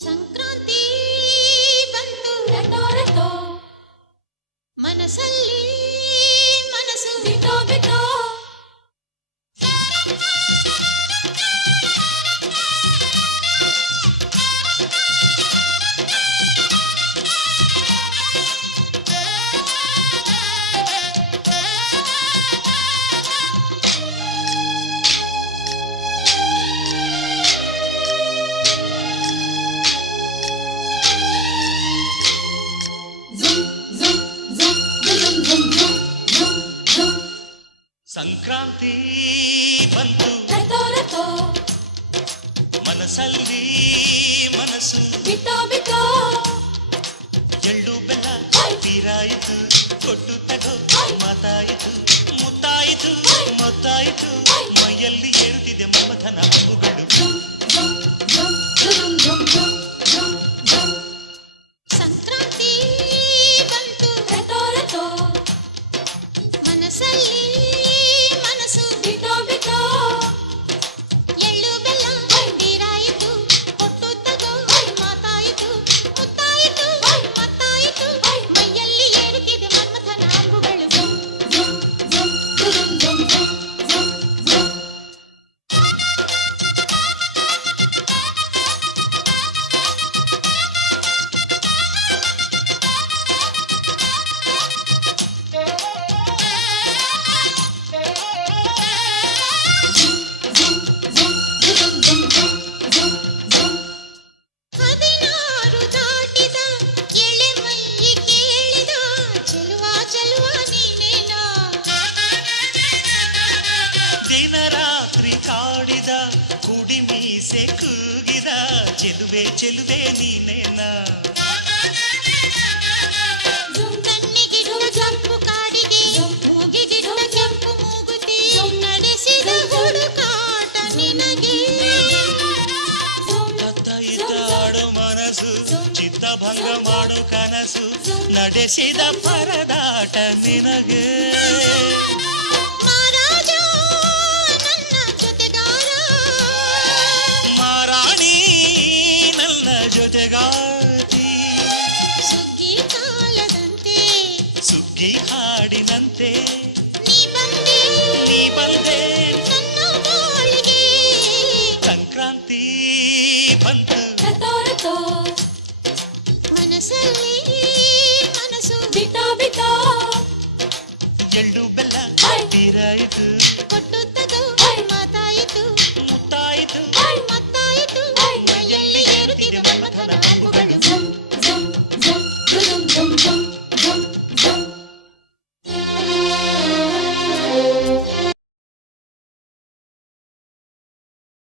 ಸಂಕ್ರಾಂತಿ ಬಂತು ರೆಟೋ ರೆಟೋ ಮನಸ್ಸಲ್ಲಿ ಮನಸ್ಸು ಬಿಟೋ ಬಿಟೋ ಸಂಕ್ರಾಂತಿ ಬಂತು ರೆಟೋ ರೆಟೋ ಮನಸ್ಸಲ್ಲಿ ಮನಸ್ಸು ಬಿಟೋ ಬಿಟೋ ಎಳ್ಳು ಬೆಲ್ಲ ತೀರಾಯಿತು ಕೊಟ್ಟು ತಗೋ ಮಾತಾಯಿತು ಮುತ್ತಾಯಿತು ಮೊತ್ತಾಯಿತು ಮೈಯಲ್ಲಿ ಏರುತ್ತಿದೆ ಮಮಥನ ಹಬ್ಬುಗಳು ಸಂಕ್ರಾಂತಿ ಬಂತು ರೆಟೋ ರೆಟೋ ಮನಸ್ಸಲ್ಲಿ ಮನಸ್ಸು ಬಿಟೋ ಬಿಟೋ ಎಳ್ಳು ಬೆಲ್ಲ ತೀರಾಯಿತು ಕೊಟ್ಟು ತಗೋ ಮಾತಾಯಿತು ಮುತ್ತಾಯಿತು ಮತ್ತಾಯಿತು ಮೈಯಲ್ಲಿ ಏರುತ್ತಿದೆ ಮನ್ಮಥನ ಅಂಬುಗಳು ಹದಿನಾರು ದಾಟಿದ ಎಳೆ ಮೈ ಕೇಳಿದ ಚೆಲುವ ಚೆಲುವ ನೀನೇನೋ ದಿನ ರಾತ್ರಿ ಕಾಡಿದ ಕುಡಿ ಮೀಸೆ ಕೂಗಿದ ಚೆಲುವೆ ಚೆಲುವೆ ನೀನೇನ ಕಣ್ಣಿಗಿಡುವ ಕೆಂಪು ಕಾಡಿಗೆ ಮೂಗಿಗಿಡುವ ಕೆಂಪು ಮೂಗುತಿ ನಡೆಸಿದ ಹುಡುಕಾಟ ನಿನಗೆ ಅತ್ತ ಇದ್ದ ಆಡೋ ಮನಸ್ಸು ಚಿತ್ತಭಂಗ ಮಾಡೋ ಕನಸು ನಡೆಸಿದ ಪರದಾಟ ನಿನಗೆ ಮಹಾರಾಜ ನನ್ನ ಜೊತೆಗಾರ ಮಾರಾಣಿ ನನ್ನ ಜೊತೆಗಾತಿ ಸುಗ್ಗಿ ಕಾಲದಂತೆ ಸುಗ್ಗಿ ಹಾಡಿನಂತೆ ನೀ ಬಂದೆ ನನ್ನ ಬಾಳಿಗೆ ಸಂಕ್ರಾಂತಿ ಬಂತು ರೆಟೋ ರೆಟೋ ಮನಸ್ಸಲ್ಲಿ ಮನಸ್ಸು ಬಿಟೋ ಬಿಟೋ ಎಳ್ಳು ಬೆಲ್ಲ ತೀರಾಯಿತು ಕೊಟ್ಟು